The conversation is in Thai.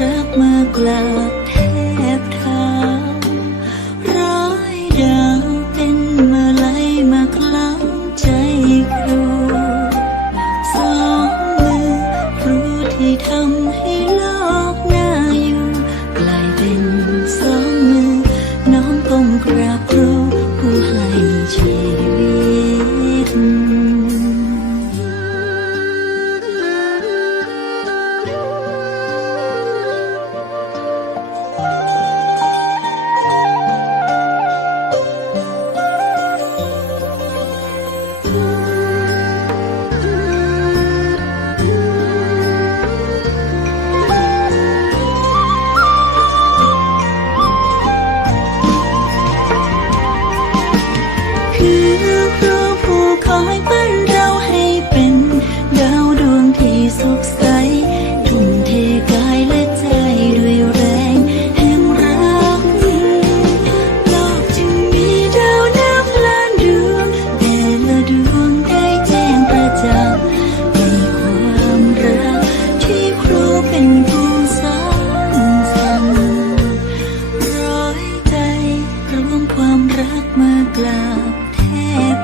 รักมากกว่า คอยปั้นเราให้เป็นดาวดวงที่สดใสทุ่เทกายและใจด้วยแรงแห่งรักโลกจึงมีดาวนับล้านดวงแต่ละดวงได้แจ้งประจักษ์ในความรักที่ครูเป็นผู้สอนสั่งร้อยใจรวมความรักมากราบแทบ